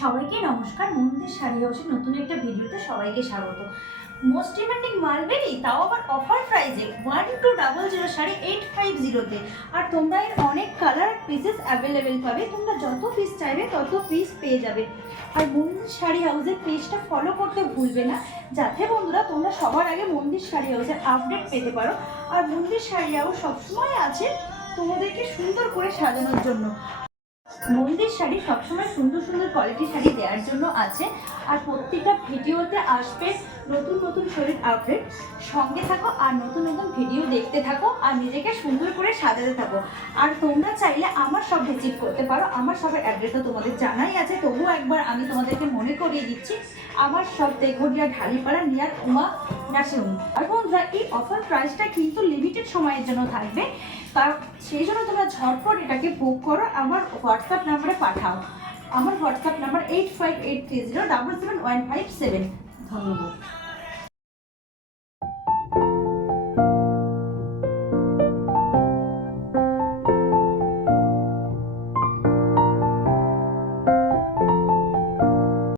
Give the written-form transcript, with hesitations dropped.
সবাইকে নমস্কার। মন্দির শাড়ি হাউসের নতুন একটা ভিডিওতে সবাইকে স্বাগত। মোস্ট ডিমান্ডিং মালবেরি, তাও আবার অফার প্রাইজে 1200 শাড়ি 850-তে। আর তোমরা এর অনেক কালার পিসেস অ্যাভেলেবেল পাবে। তোমরা যত পিস চাইবে তত পিস পেয়ে যাবে। আর মন্দির শাড়ি হাউসের পেজটা ফলো করতে ভুলবে না, যাতে বন্ধুরা তোমরা সবার আগে মন্দির শাড়ি হাউসের আপডেট পেতে পারো। আর মন্দির শাড়ি হাউস সবসময় আছে তোমাদেরকে সুন্দর করে সাজানোর জন্য। মন্দির শাড়ি সবসময় সুন্দর সুন্দর কোয়ালিটি শাড়ি দেওয়ার জন্য আছে। আর প্রত্যেকটা ভিডিওতে আসবে নতুন নতুন শাড়ির আপডেট। সঙ্গে থাকো আর নতুন নতুন ভিডিও দেখতে থাকো আর নিজেকে সুন্দর করে সাজাতে থাকো। আর তোমরা চাইলে আমার সব ভিজিট করতে পারো। আমার সবের অ্যাড্রেসও তোমাদের জানাই আছে, তবুও একবার আমি তোমাদেরকে মনে করিয়ে দিচ্ছি। আমার সব তেঘরিয়া ঢালিপাড়া নিয়ার উমা নার্সিংহোম। আর বন্ধুরা, এই অফার প্রাইসটা কিন্তু লিমিটেড সময়ের জন্য থাকবে, কারণ সেই জন্য তোমরা ঝটপট এটাকে বুক করো। আমার হোয়াটসঅ্যাপ নাম্বারে পাঠাও। আমার হোয়াটসঅ্যাপ নাম্বার 8583077157। ধন্যবাদ।